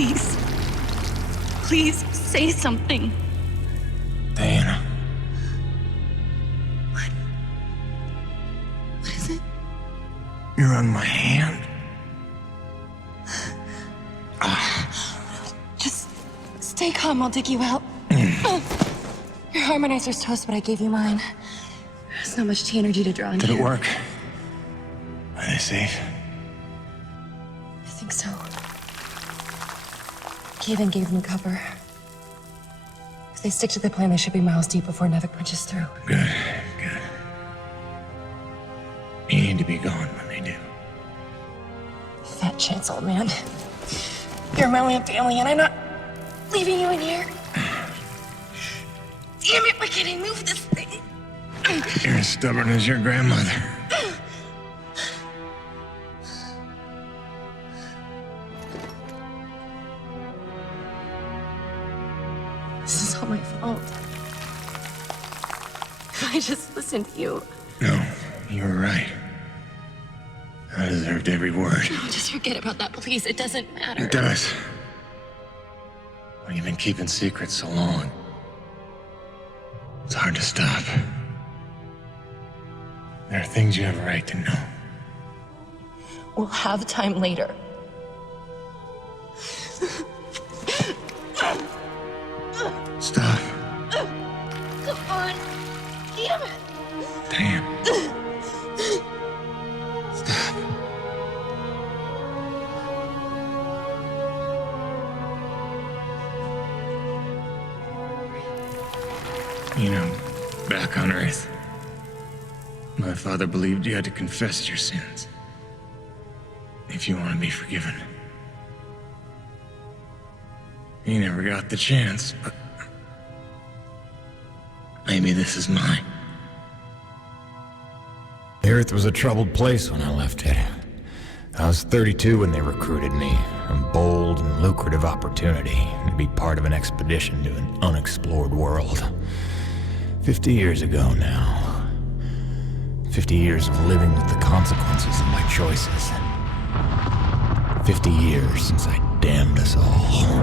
Please. Please say something. Diana. What is it? You're on my hand. Just stay calm, I'll dig you out. Your harmonizer's toast, but I gave you mine. There's not much energy to draw in Did here. it work? Are they safe? I think so. Kevin gave them cover. If they stick to the plan, they should be miles deep before Nevik punches through. Good, good. You need to be gone when they do. Fat chance, old man. You're my only family, and I'm not leaving you in here. Damn it, why can't I move this thing? You're as stubborn as your grandmother. This is all my fault. If I just listened to you. No, you were right. I deserved every word. No, just forget about that, please. It doesn't matter. It does. When you've been keeping secrets so long, it's hard to stop. There are things you have a right to know. We'll have time later. Stop. Come on. Damn it. Damn. Stop. You know, back on Earth, my father believed you had to confess your sins if you want to be forgiven. He never got the chance, but maybe this is mine. The Earth was a troubled place when I left it. I was 32 when they recruited me. A bold and lucrative opportunity to be part of an expedition to an unexplored world. 50 years ago now. 50 years of living with the consequences of my choices. 50 years since I damned us all.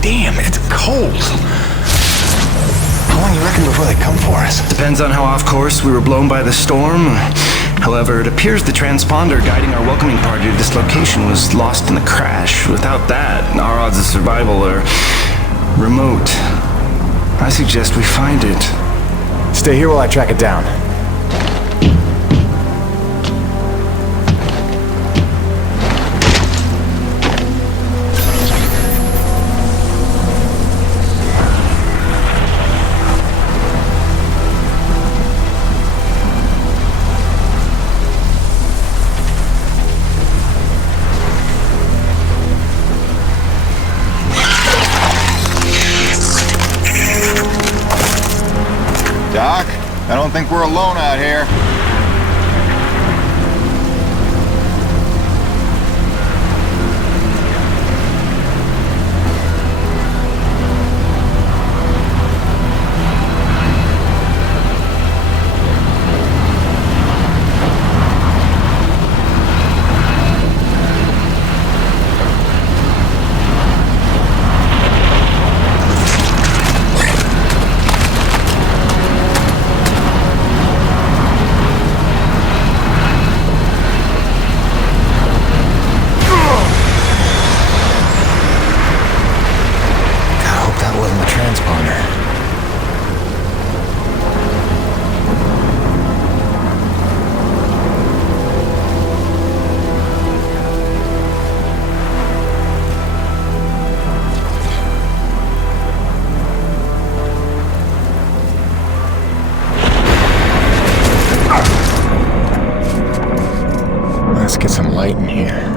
Damn, it's cold. How long you reckon before they come for us? Depends on how off course we were blown by the storm. However, it appears the transponder guiding our welcoming party to this location was lost in the crash. Without that, our odds of survival are remote. I suggest we find it. Stay here while I track it down. Doc, I don't think we're alone out here. Let's get some light in here.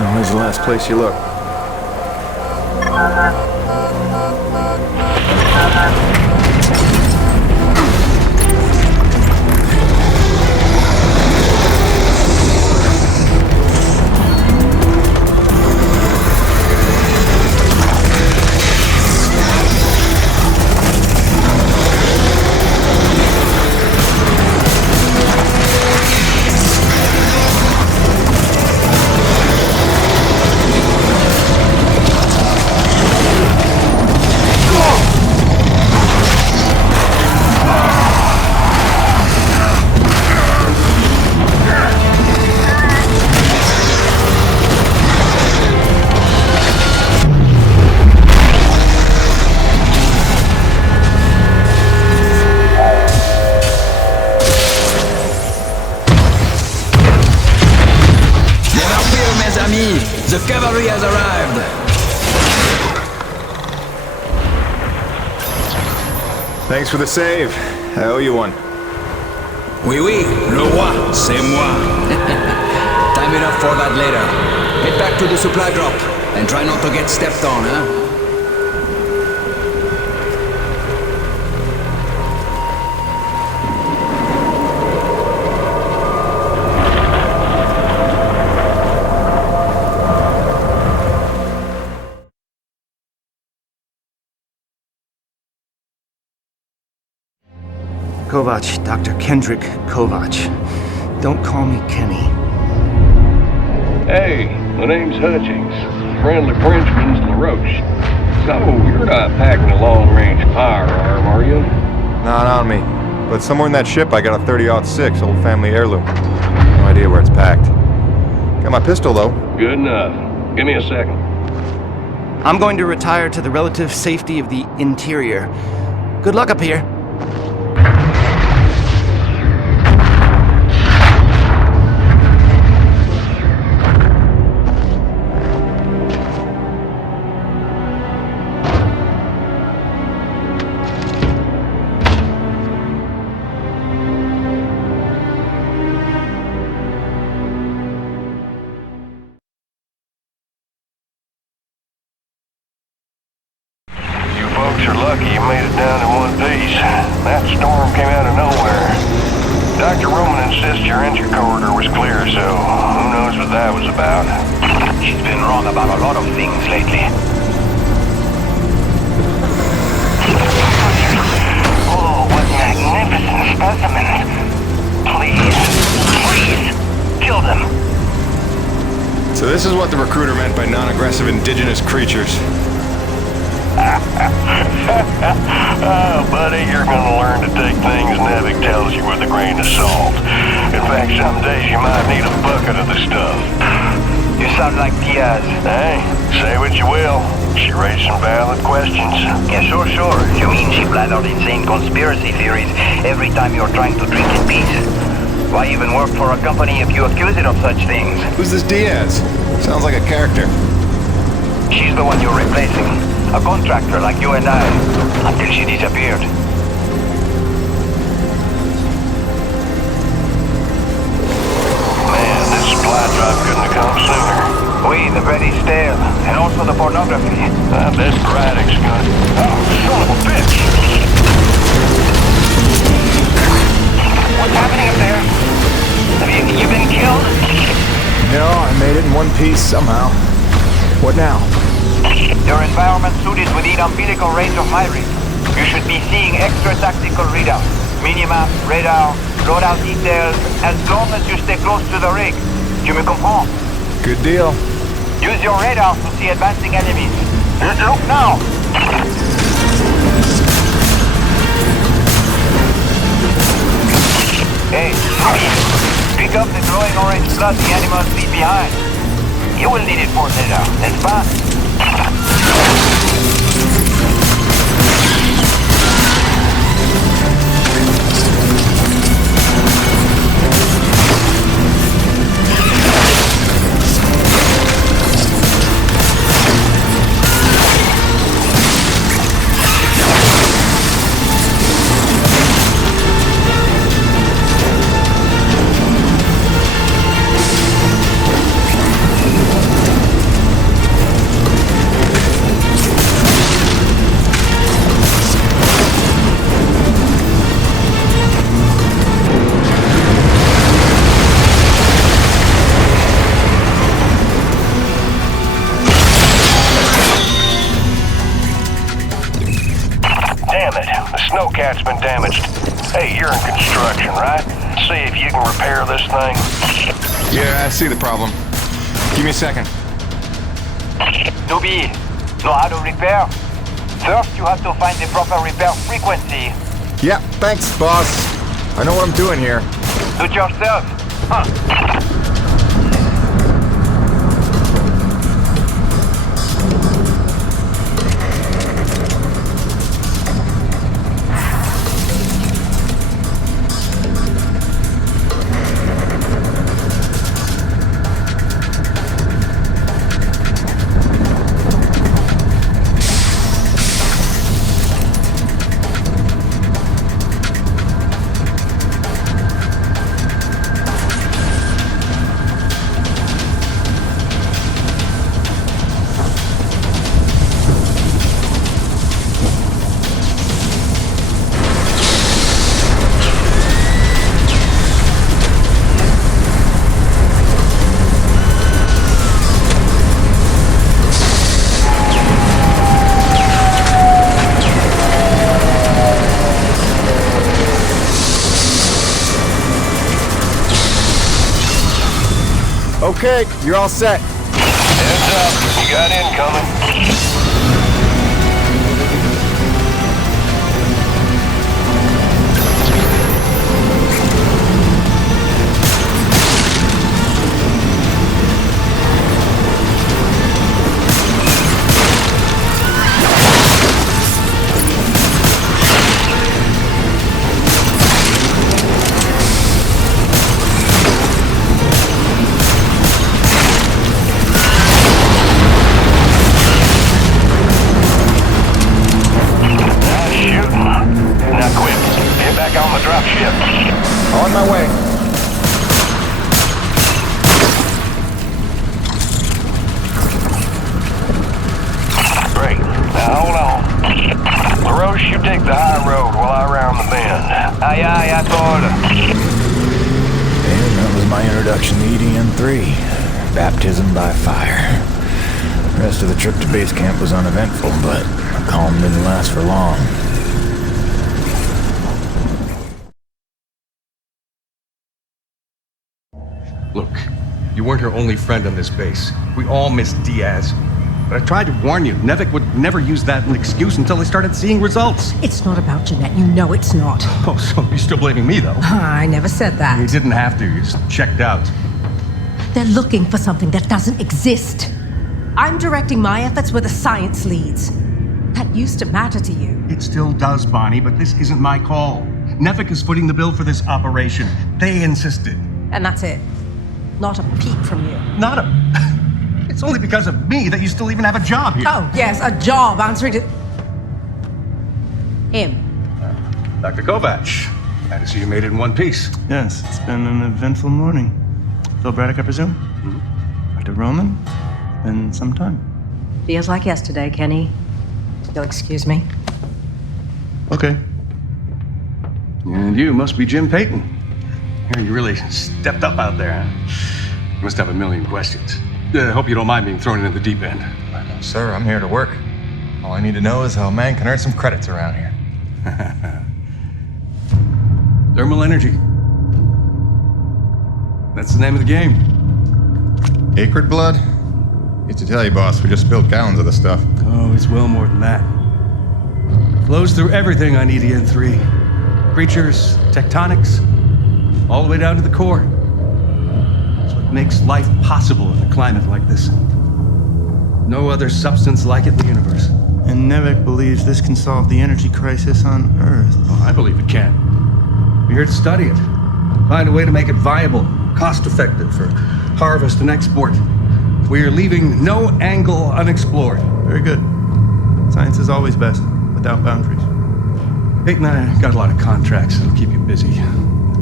Always the last place you look. The cavalry has arrived! Thanks for the save. I owe you one. Oui, oui, le roi, c'est moi. Time enough for that later. Head back to the supply drop, and try not to get stepped on, huh? Kovac, Dr. Kendrick Kovac. Don't call me Kenny. Hey, my name's Hutchings. Friendly Frenchman's LaRoche. So, you're not packing a long-range firearm, are you? Not on me. But somewhere in that ship I got a 30-06 old family heirloom. No idea where it's packed. Got my pistol, though. Good enough. Give me a second. I'm going to retire to the relative safety of the interior. Good luck up here. You're lucky you made it down in one piece. That storm came out of nowhere. Dr. Roman insists your entry corridor was clear, so who knows what that was about. She's been wrong about a lot of things lately. Oh, what magnificent specimens. Please, kill them. So this is what the recruiter meant by non-aggressive indigenous creatures. Oh, buddy, you're gonna learn to take things Nevik tells you with a grain of salt. In fact, some days you might need a bucket of the stuff. You sound like Diaz. Hey, say what you will. She raised some valid questions. Yeah, sure. You mean she blathered insane conspiracy theories every time you're trying to drink in peace? Why even work for a company if you accuse it of such things? Who's this Diaz? Sounds like a character. She's the one you're replacing. A contractor like you and I, until she disappeared. Man, this supply drop couldn't have come sooner. Oui, the bread is stale, and also the pornography. I bet Braddock's gonna... Oh, son of a bitch! What's happening up there? Have you been killed? No, I made it in one piece somehow. What now? Your environment suit is within umbilical range of my rig. You should be seeing extra tactical readouts. Minimap, radar, loadout details, as long as you stay close to the rig. Tu me comprends? Good deal. Use your radar to see advancing enemies. Look now! Hey, pick up the glowing orange blood the animals leave behind. You will need it for later, n'est-ce pas? Snowcat's been damaged. Hey, you're in construction, right? See if you can repair this thing. Yeah, I see the problem. Give me a second. Newbie, know how to repair? First, you have to find the proper repair frequency. Yeah, thanks, boss. I know what I'm doing here. Do it yourself. Huh. Okay, you're all set. Heads up, you got incoming. Aye, aye, asshole. And that was my introduction to Ed.N. 3. Baptism by fire. The rest of the trip to base camp was uneventful, but the calm didn't last for long. Look, you weren't her only friend on this base. We all miss Diaz. But I tried to warn you. Nevik would never use that as an excuse until they started seeing results. It's not about Jeanette. You know it's not. Oh, so you're still blaming me, though? I never said that. You didn't have to. You just checked out. They're looking for something that doesn't exist. I'm directing my efforts where the science leads. That used to matter to you. It still does, Bonnie, but this isn't my call. Nevik is footing the bill for this operation. They insisted. And that's it. Not a peep from you. Not a... It's only because of me that you still even have a job here. Oh, yes, a job answering to... him. Dr. Kovac, glad to see you made it in one piece. Yes, it's been an eventful morning. Phil Braddock, I presume? Mm-hmm. Dr. Roman? Been some time. Feels like yesterday, Kenny. You'll excuse me. Okay. And you must be Jim Peyton. You really stepped up out there, huh? You must have a million questions. I hope you don't mind being thrown into the deep end. Sir, I'm here to work. All I need to know is how a man can earn some credits around here. Thermal energy. That's the name of the game. Acrid blood? Used to tell you, boss, we just spilled gallons of the stuff. Oh, it's well more than that. Flows through everything on Ed.N. 3. Creatures, tectonics, all the way down to the core. It's what makes life possible in a climate like this. No other substance like it in the universe. And Nevik believes this can solve the energy crisis on Earth. Oh, I believe it can. We're here to study it. Find a way to make it viable, cost-effective for harvest and export. We are leaving no angle unexplored. Very good. Science is always best, without boundaries. Peyton and I got a lot of contracts that'll keep you busy.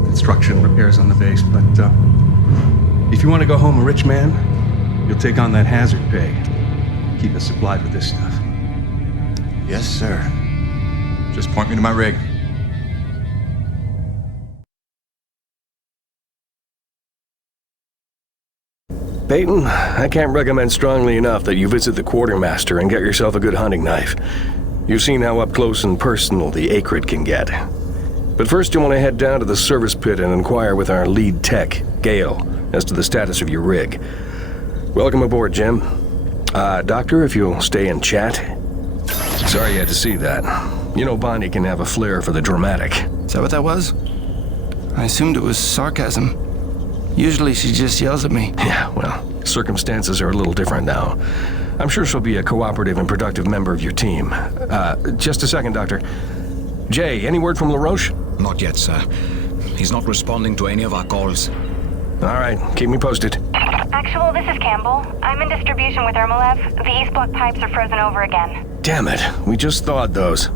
Construction, repairs on the base, but if you want to go home a rich man, you'll take on that hazard pay. Keep us supplied with this stuff. Yes, sir. Just point me to my rig. Peyton, I can't recommend strongly enough that you visit the quartermaster and get yourself a good hunting knife. You've seen how up close and personal the acrid can get. But first you want to head down to the service pit and inquire with our lead tech, Gale, as to the status of your rig. Welcome aboard, Jim. Doctor, if you'll stay and chat. Sorry you had to see that. You know Bonnie can have a flair for the dramatic. Is that what that was? I assumed it was sarcasm. Usually she just yells at me. Yeah, well, circumstances are a little different now. I'm sure she'll be a cooperative and productive member of your team. Just a second, Doctor. Jay, any word from LaRoche? Not yet, sir. He's not responding to any of our calls. All right, keep me posted. Actual, this is Campbell. I'm in distribution with Ermolev. The east block pipes are frozen over again. Damn it, we just thawed those.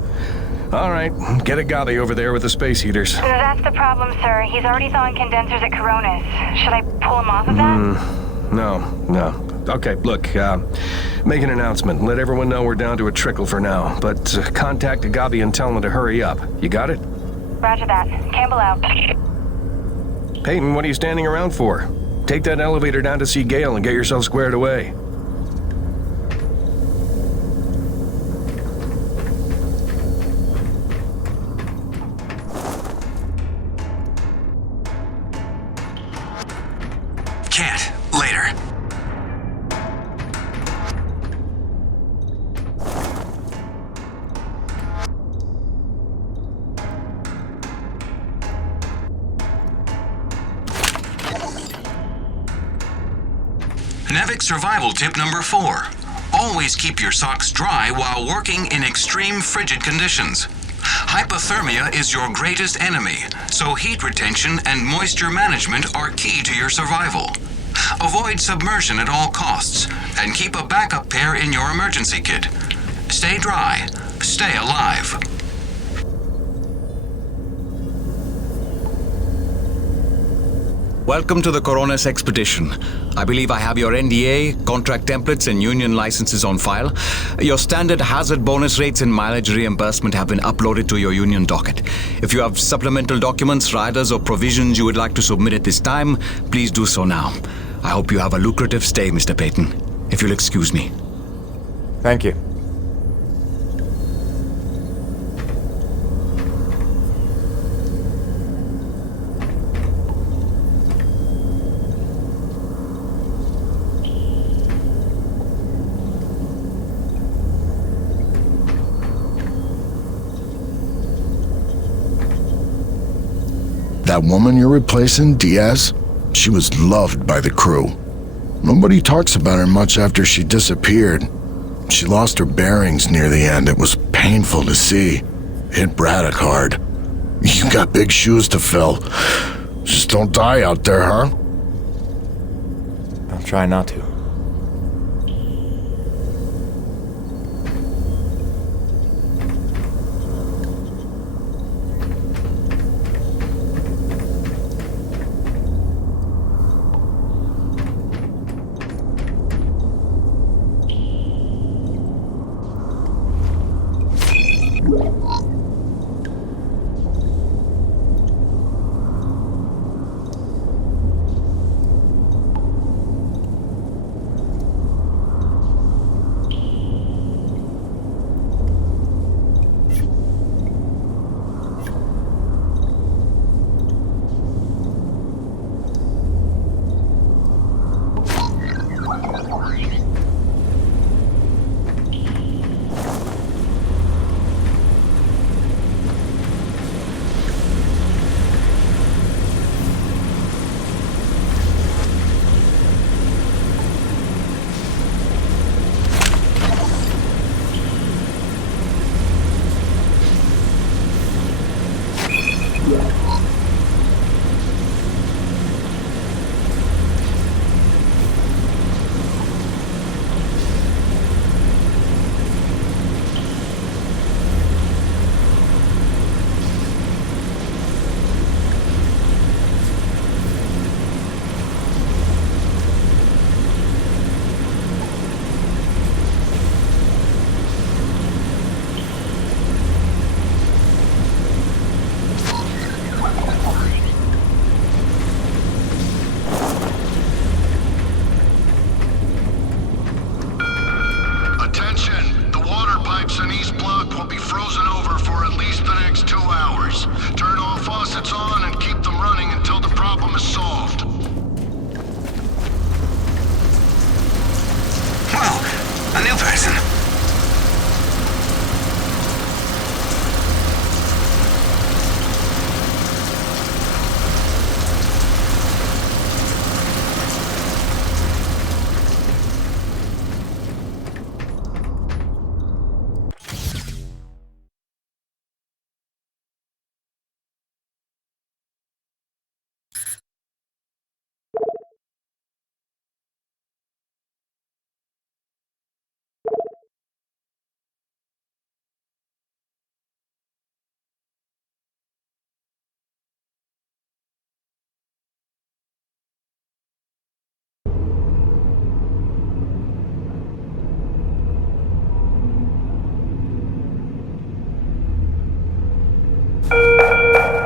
All right, get a Gabi over there with the space heaters. That's the problem, sir. He's already thawing condensers at Coronas. Should I pull him off of that? No. Okay, look, make an announcement. Let everyone know we're down to a trickle for now. But contact Gabi and tell them to hurry up. You got it? Roger that. Campbell out. Peyton, what are you standing around for? Take that elevator down to see Gale and get yourself squared away. Can't. Later. Nevik survival tip number 4. Always keep your socks dry while working in extreme frigid conditions. Hypothermia is your greatest enemy, so heat retention and moisture management are key to your survival. Avoid submersion at all costs, and keep a backup pair in your emergency kit. Stay dry, stay alive. Welcome to the Coronis Expedition. I believe I have your NDA, contract templates, and union licenses on file. Your standard hazard bonus rates and mileage reimbursement have been uploaded to your union docket. If you have supplemental documents, riders, or provisions you would like to submit at this time, please do so now. I hope you have a lucrative stay, Mr. Peyton. If you'll excuse me. Thank you. That woman you're replacing, Diaz, she was loved by the crew. Nobody talks about her much after she disappeared. She lost her bearings near the end. It was painful to see. Hit Braddock hard. You got big shoes to fill. Just don't die out there, huh? I'll try not to.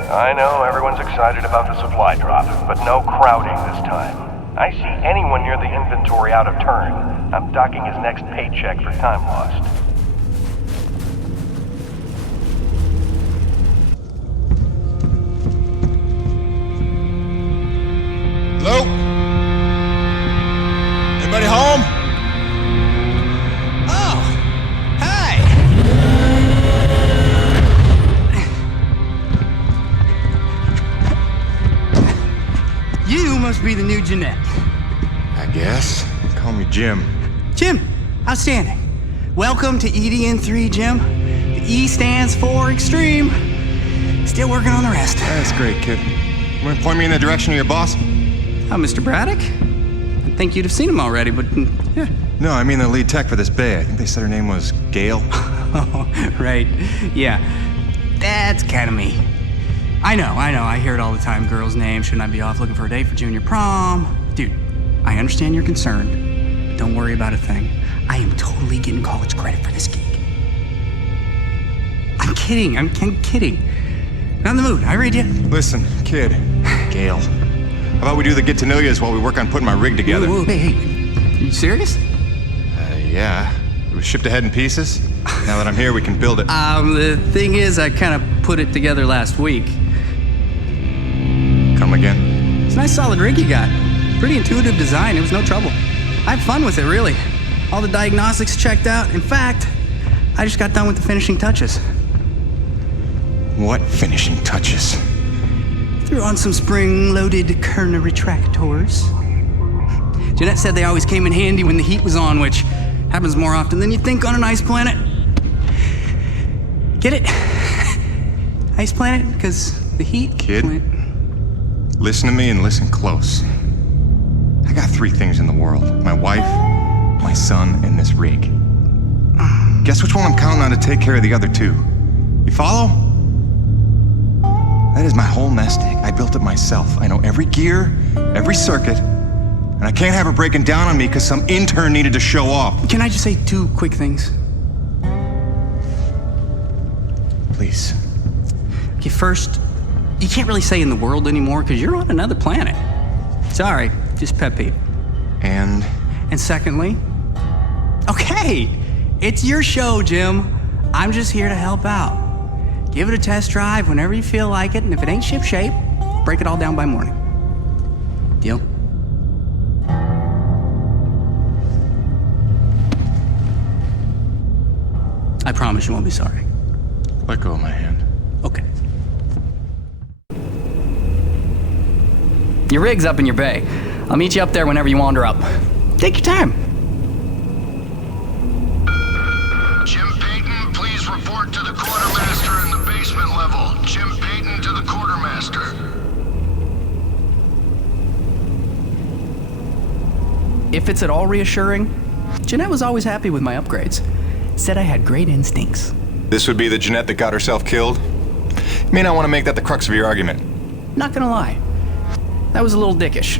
I know everyone's excited about the supply drop, but no crowding this time. I see anyone near the inventory out of turn. I'm docking his next paycheck for time lost. Hello? Anybody home? Oh, hi! You must be the new Jeanette. I guess. Call me Jim. Jim, outstanding. Welcome to EDN3, Jim. The E stands for extreme. Still working on the rest. That's great, kid. You want to point me in the direction of your boss? Mr. Braddock? I think you'd have seen him already, but yeah. No, I mean the lead tech for this bay. I think they said her name was Gail. Oh, right. Yeah. That's kind of me. I know, I hear it all the time. Girls' names, shouldn't I be off looking for a date for junior prom? Dude, I understand you're concerned. Don't worry about a thing. I am totally getting college credit for this gig. I'm kidding, I'm kidding. Not in the mood, I read you. Listen, kid. Gail. How about we do the get-to-know-yous while we work on putting my rig together? Whoa, hey, are you serious? Yeah. It was shipped ahead in pieces. Now that I'm here, we can build it. The thing is, I kind of put it together last week. Come again? It's a nice solid rig you got. Pretty intuitive design, it was no trouble. I had fun with it, really. All the diagnostics checked out. In fact, I just got done with the finishing touches. What finishing touches? Threw on some spring-loaded Kerner retractors. Jeanette said they always came in handy when the heat was on, which happens more often than you think on an ice planet. Get it? Ice planet? Because the heat... Kid, listen to me and listen close. I got 3 things in the world. My wife, my son, and this rig. Guess which one I'm counting on to take care of the other 2? You follow? That is my whole nest egg. I built it myself. I know every gear, every circuit, and I can't have her breaking down on me because some intern needed to show off. Can I just say 2 quick things? Please. Okay, first, you can't really say in the world anymore because you're on another planet. Sorry, just pet peeve. And secondly, okay, it's your show, Jim. I'm just here to help out. Give it a test drive whenever you feel like it, and if it ain't ship-shape, break it all down by morning. Deal? I promise you won't be sorry. Let go of my hand. Okay. Your rig's up in your bay. I'll meet you up there whenever you wander up. Take your time. Jim Peyton, please report to the quartermaster in the basement level. Jim Peyton to the quartermaster. If it's at all reassuring, Jeanette was always happy with my upgrades. Said I had great instincts. This would be the Jeanette that got herself killed? You may not want to make that the crux of your argument. Not gonna lie. That was a little dickish.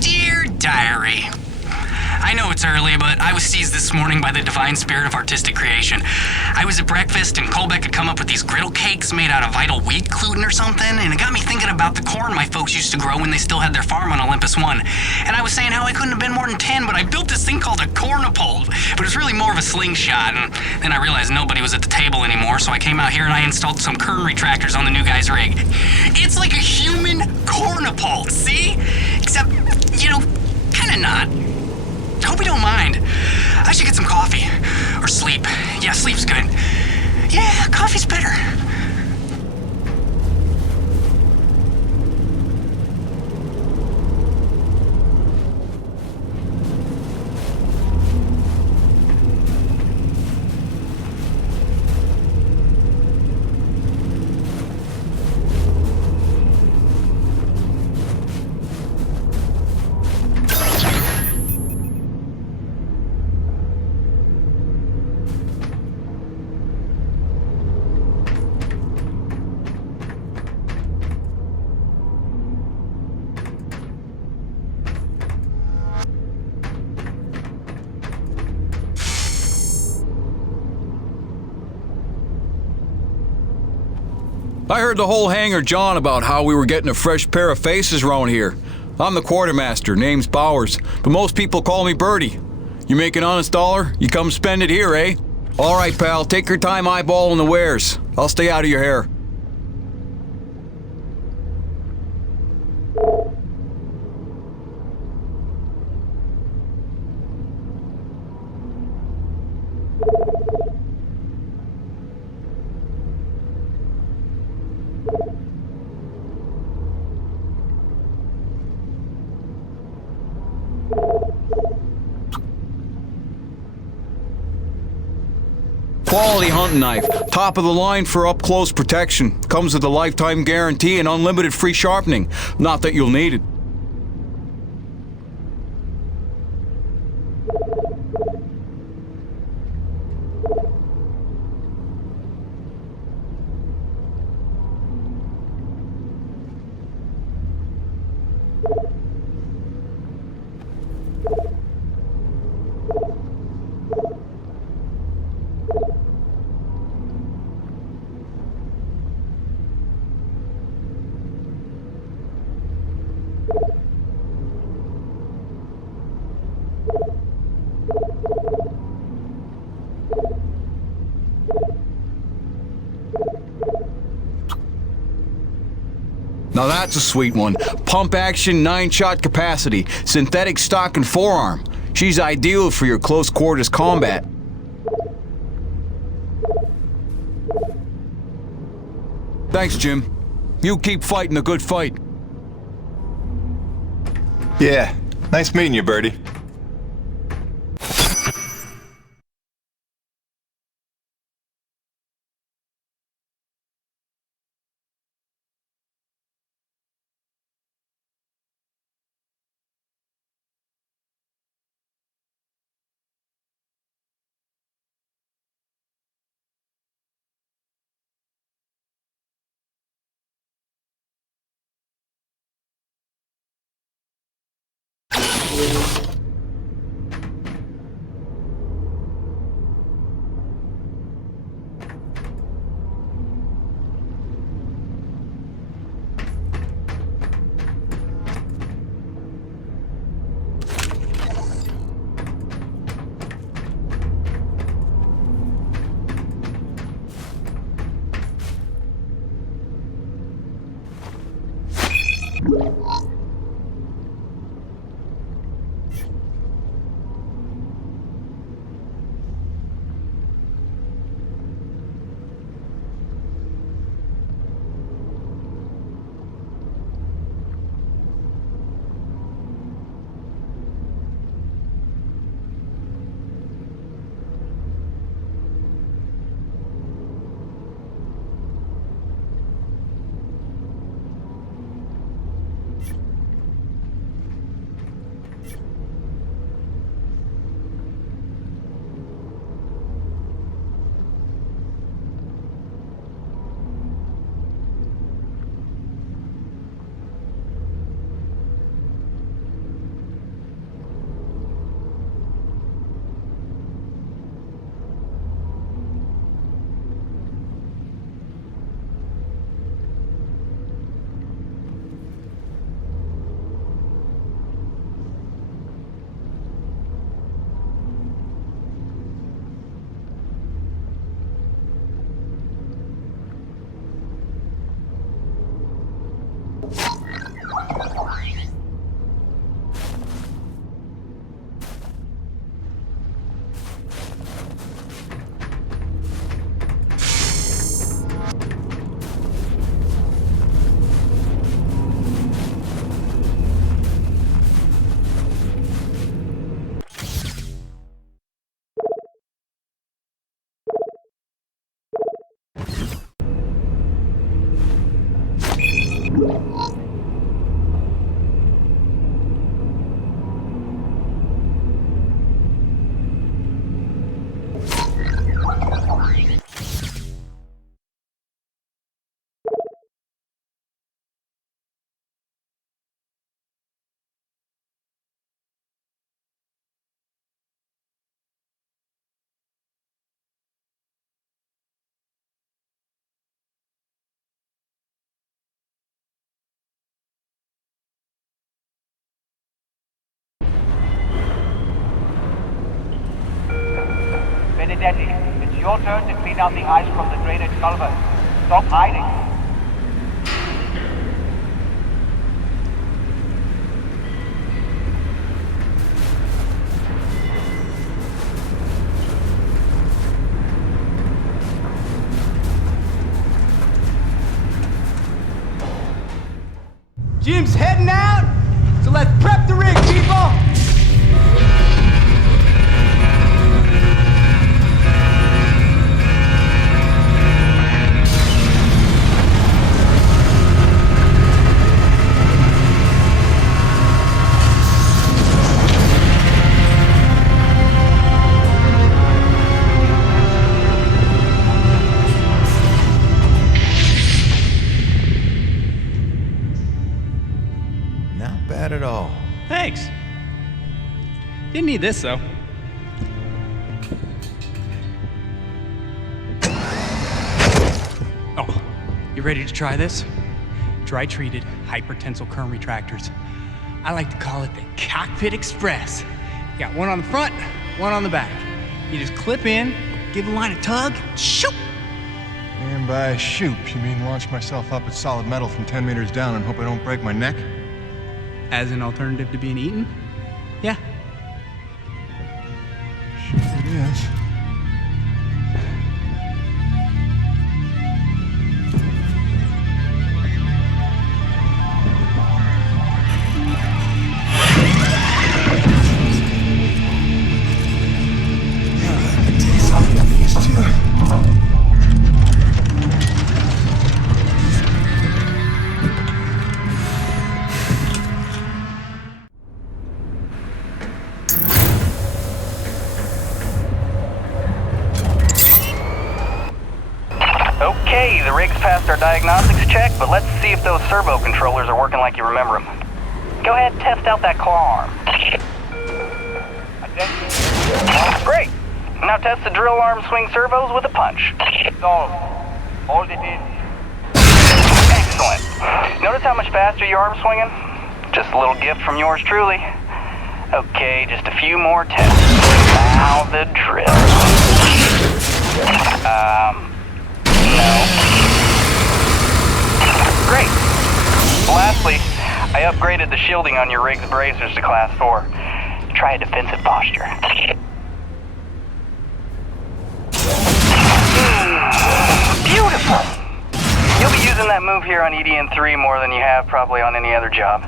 Dear Diary, I know it's early, but I was seized this morning by the divine spirit of artistic creation. I was at breakfast and Colbeck had come up with these griddle cakes made out of vital wheat gluten or something, and it got me thinking about the corn my folks used to grow when they still had their farm on Olympus 1. And I was saying how I couldn't have been more than 10, but I built this thing called a cornipole, but it's really more of a slingshot, and then I realized nobody was at the table anymore, so I came out here and I installed some Kern retractors on the new guy's rig. It's like a human cornipole, see? Except, you know, kinda not. Hope you don't mind. I should get some coffee. Or sleep. Yeah, sleep's good. Yeah, coffee's better. I heard the whole hangar John about how we were getting a fresh pair of faces around here. I'm the quartermaster, name's Bowers, but most people call me Birdie. You make an honest dollar, you come spend it here, eh? All right, pal, take your time eyeballing the wares. I'll stay out of your hair. Quality hunting knife, top of the line for up-close protection. Comes with a lifetime guarantee and unlimited free sharpening. Not that you'll need it. Now that's a sweet one. Pump action, 9-shot capacity, synthetic stock and forearm. She's ideal for your close quarters combat. Thanks, Jim. You keep fighting a good fight. Yeah, nice meeting you, Birdie. Benedetti, it's your turn to clean out the ice from the drainage culvert. Stop hiding. Jim's heading out, so let's prep the rig, people! bad at all. Thanks. Didn't need this, though. Oh, you ready to try this? Dry-treated hypertensile current retractors. I like to call it the Cockpit Express. You got one on the front, one on the back. You just clip in, give the line a tug, shoot! And by shoot, you mean launch myself up at solid metal from 10 meters down and hope I don't break my neck? As an alternative to being eaten? Yeah. Sure it is. Okay, the rig's passed our diagnostics check, but let's see if those servo controllers are working like you remember them. Go ahead and test out that claw arm. Great! Now test the drill arm swing servos with a punch. Hold it in. Excellent. Notice how much faster your arm's swinging? Just a little gift from yours truly. Okay, just a few more tests. Now the drill. No. Great. Lastly, I upgraded the shielding on your rig's bracers to Class 4. Try a defensive posture. Beautiful! You'll be using that move here on Ed.N 3 more than you have probably on any other job.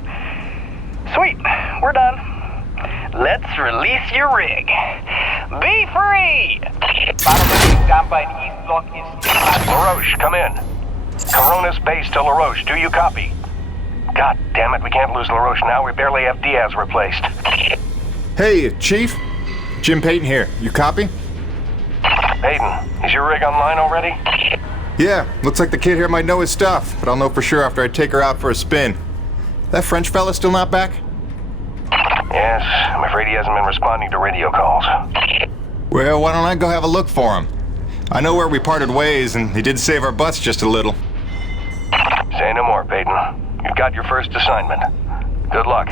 Sweet, we're done. Let's release your rig. Be free! LaRoche, come in. Coronis base to LaRoche, do you copy? God damn it, we can't lose LaRoche now. We barely have Diaz replaced. Hey, Chief. Jim Peyton here. You copy? Peyton, is your rig online already? Yeah, looks like the kid here might know his stuff, but I'll know for sure after I take her out for a spin. That French fella still not back? Yes, I'm afraid he hasn't been responding to radio calls. Well, why don't I go have a look for him? I know where we parted ways, and he did save our butts just a little. Say no more, Peyton. You've got your first assignment. Good luck.